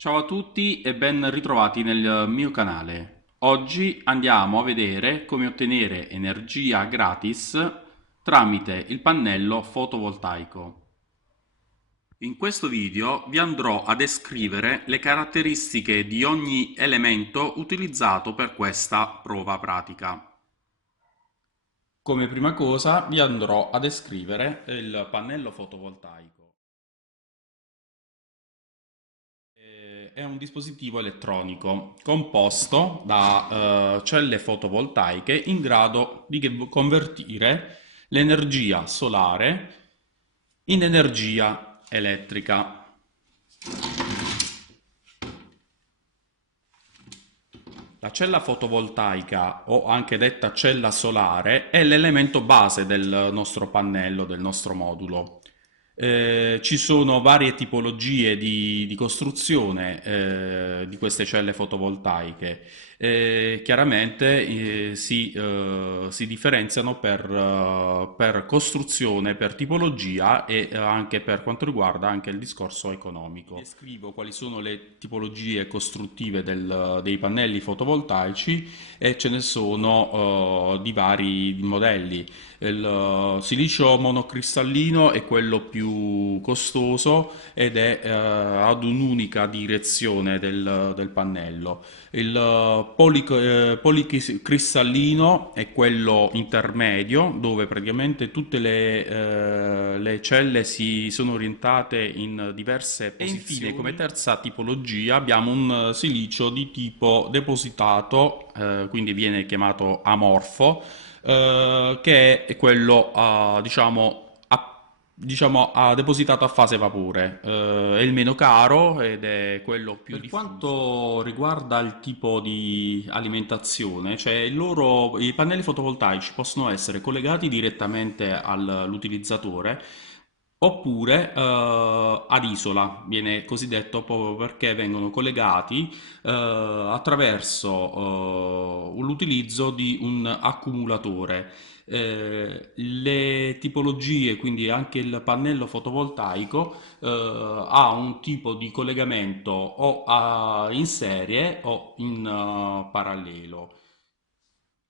Ciao a tutti e ben ritrovati nel mio canale. Oggi andiamo a vedere come ottenere energia gratis tramite il pannello fotovoltaico. In questo video vi andrò a descrivere le caratteristiche di ogni elemento utilizzato per questa prova pratica. Come prima cosa vi andrò a descrivere il pannello fotovoltaico. È un dispositivo elettronico composto da celle fotovoltaiche in grado di convertire l'energia solare in energia elettrica. La cella fotovoltaica, o anche detta cella solare, è l'elemento base del nostro pannello, del nostro modulo. Ci sono varie tipologie di costruzione di queste celle fotovoltaiche. Chiaramente si differenziano per costruzione, per tipologia e anche per quanto riguarda anche il discorso economico. Vi descrivo quali sono le tipologie costruttive dei pannelli fotovoltaici e ce ne sono di vari modelli. Il silicio monocristallino è quello più costoso ed è ad un'unica direzione del pannello. Il policristallino è quello intermedio, dove praticamente tutte le celle si sono orientate in diverse posizioni. E infine, come terza tipologia, abbiamo un silicio di tipo depositato, quindi viene chiamato amorfo, che è quello depositato a fase vapore. È il meno caro ed è quello più diffuso. Per quanto riguarda il tipo di alimentazione, cioè i pannelli fotovoltaici possono essere collegati direttamente all'utilizzatore oppure ad isola, viene così detto proprio perché vengono collegati attraverso l'utilizzo di un accumulatore. Le tipologie, quindi anche il pannello fotovoltaico, ha un tipo di collegamento in serie o in parallelo.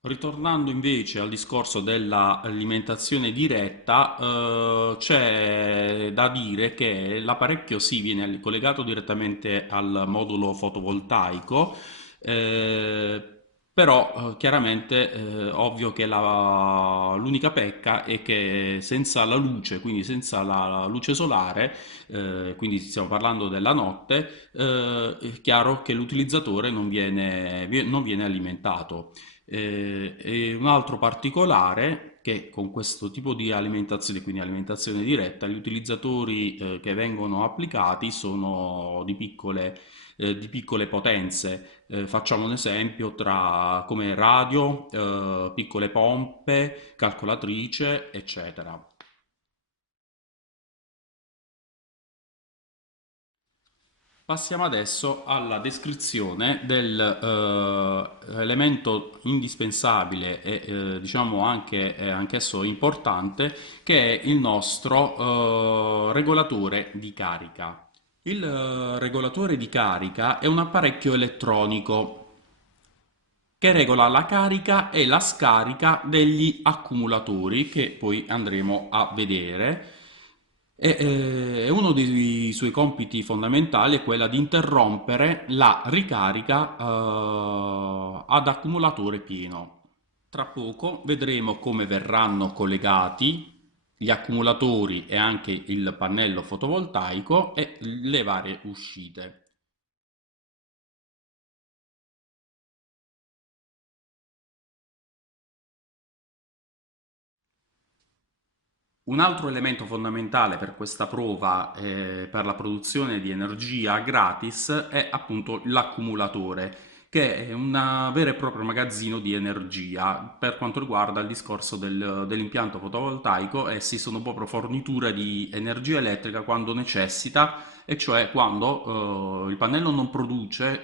Ritornando invece al discorso dell'alimentazione diretta, c'è da dire che l'apparecchio sì viene collegato direttamente al modulo fotovoltaico, però chiaramente ovvio che l'unica pecca è che senza la luce, quindi senza la luce solare, quindi stiamo parlando della notte, è chiaro che l'utilizzatore non viene alimentato. E un altro particolare che con questo tipo di alimentazione, quindi alimentazione diretta, gli utilizzatori che vengono applicati sono di piccole potenze. Facciamo un esempio come radio, piccole pompe, calcolatrice, eccetera. Passiamo adesso alla descrizione dell'elemento indispensabile e diciamo anche anch'esso importante, che è il nostro regolatore di carica. Il regolatore di carica è un apparecchio elettronico che regola la carica e la scarica degli accumulatori che poi andremo a vedere. Uno dei suoi compiti fondamentali è quella di interrompere la ricarica ad accumulatore pieno. Tra poco vedremo come verranno collegati gli accumulatori e anche il pannello fotovoltaico e le varie uscite. Un altro elemento fondamentale per questa prova, per la produzione di energia gratis, è appunto l'accumulatore, che è un vero e proprio magazzino di energia. Per quanto riguarda il discorso dell'impianto fotovoltaico, essi sono proprio fornitura di energia elettrica quando necessita, e cioè quando il pannello non produce,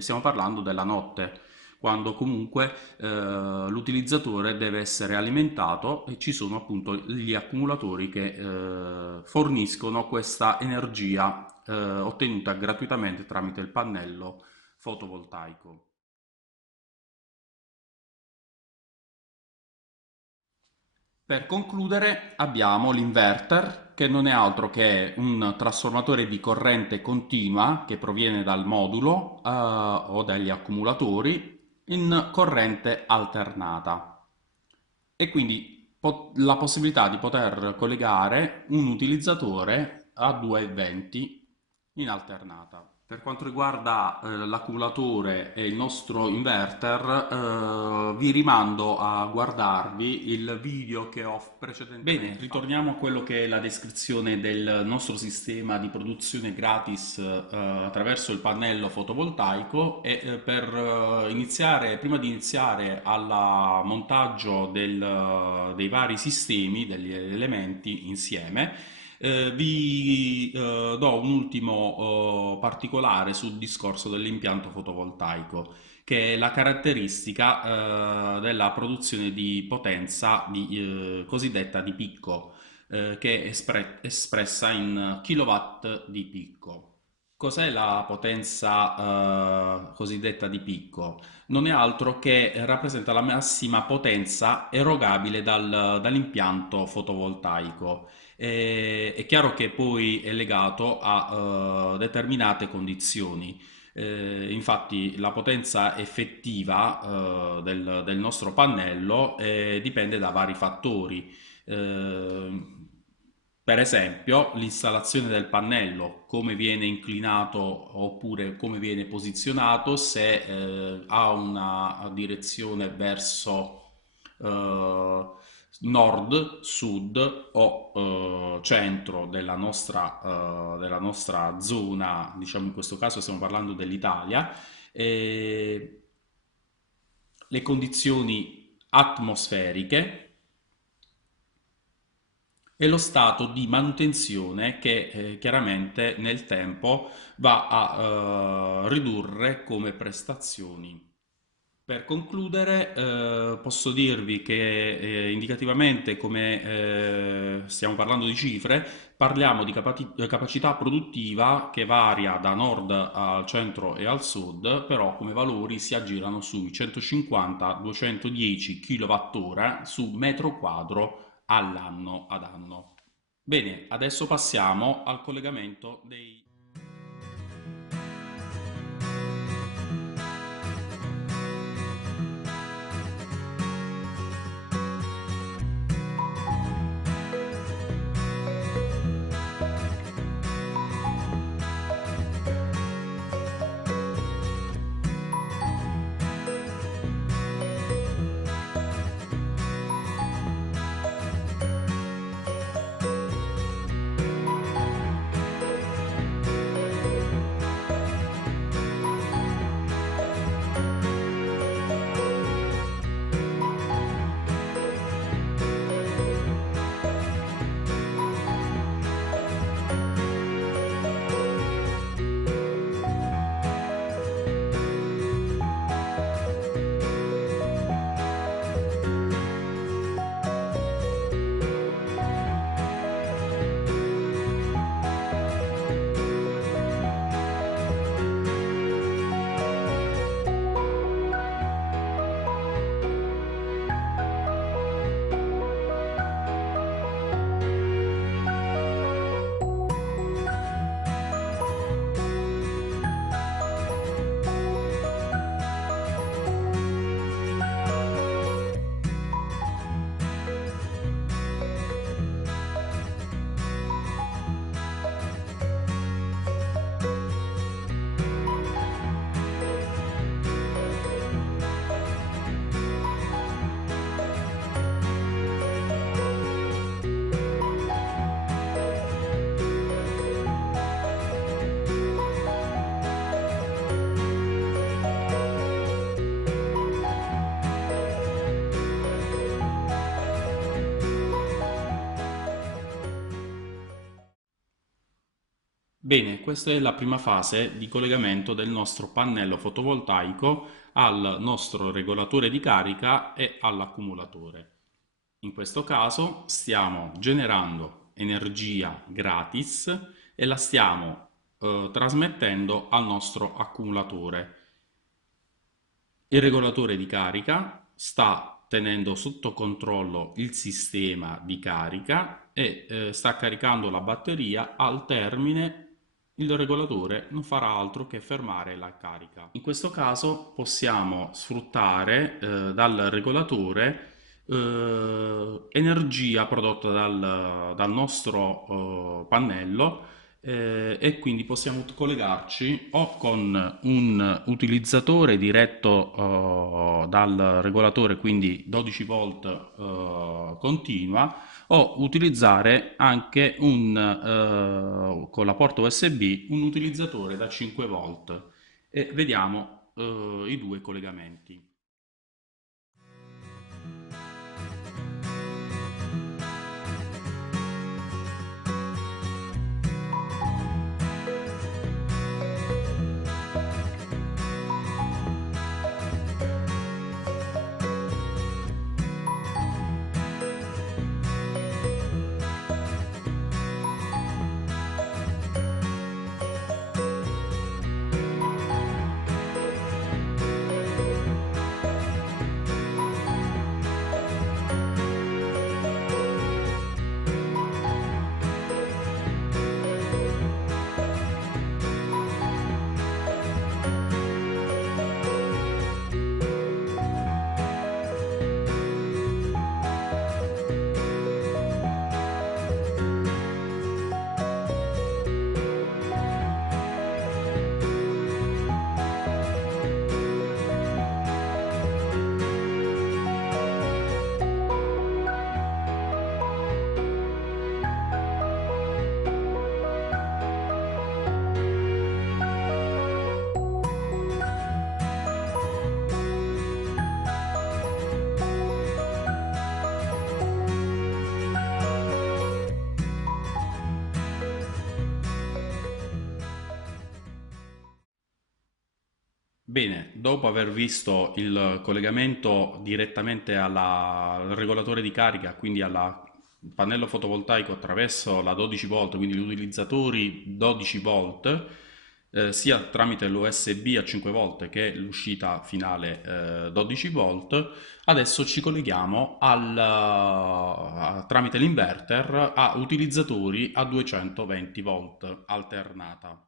stiamo parlando della notte. quando comunque l'utilizzatore deve essere alimentato e ci sono appunto gli accumulatori che forniscono questa energia ottenuta gratuitamente tramite il pannello fotovoltaico. Per concludere abbiamo l'inverter, che non è altro che un trasformatore di corrente continua che proviene dal modulo o dagli accumulatori in corrente alternata e quindi la possibilità di poter collegare un utilizzatore a 220 in alternata. Per quanto riguarda l'accumulatore e il nostro inverter, vi rimando a guardarvi il video che ho precedentemente. Bene, ritorniamo a quello che è la descrizione del nostro sistema di produzione gratis attraverso il pannello fotovoltaico e prima di iniziare al montaggio dei vari sistemi, degli elementi insieme, vi do un ultimo particolare sul discorso dell'impianto fotovoltaico, che è la caratteristica della produzione di potenza cosiddetta di picco, che è espressa in kilowatt di picco. Cos'è la potenza cosiddetta di picco? Non è altro che rappresenta la massima potenza erogabile dall'impianto fotovoltaico. È chiaro che poi è legato a determinate condizioni. Infatti la potenza effettiva del nostro pannello dipende da vari fattori. Eh, per esempio, l'installazione del pannello, come viene inclinato oppure come viene posizionato, se ha una direzione verso nord, sud o centro della nostra zona, diciamo in questo caso stiamo parlando dell'Italia, e le condizioni atmosferiche e lo stato di manutenzione che chiaramente nel tempo va a ridurre come prestazioni. Per concludere, posso dirvi che indicativamente, come stiamo parlando di cifre, parliamo di capacità produttiva che varia da nord al centro e al sud, però come valori si aggirano sui 150-210 kWh su metro quadro all'anno ad anno. Bene, adesso passiamo al collegamento dei. Bene, questa è la prima fase di collegamento del nostro pannello fotovoltaico al nostro regolatore di carica e all'accumulatore. In questo caso stiamo generando energia gratis e la stiamo trasmettendo al nostro accumulatore. Il regolatore di carica sta tenendo sotto controllo il sistema di carica e sta caricando la batteria. Al termine il regolatore non farà altro che fermare la carica. In questo caso possiamo sfruttare dal regolatore energia prodotta dal nostro pannello, e quindi possiamo collegarci o con un utilizzatore diretto dal regolatore, quindi 12 volt continua, o utilizzare anche con la porta USB un utilizzatore da 5 volt, e vediamo i due collegamenti. Bene, dopo aver visto il collegamento direttamente al regolatore di carica, quindi al pannello fotovoltaico attraverso la 12 volt, quindi gli utilizzatori 12 volt, sia tramite l'USB a 5 volt che l'uscita finale 12 volt, adesso ci colleghiamo tramite l'inverter a utilizzatori a 220 volt alternata.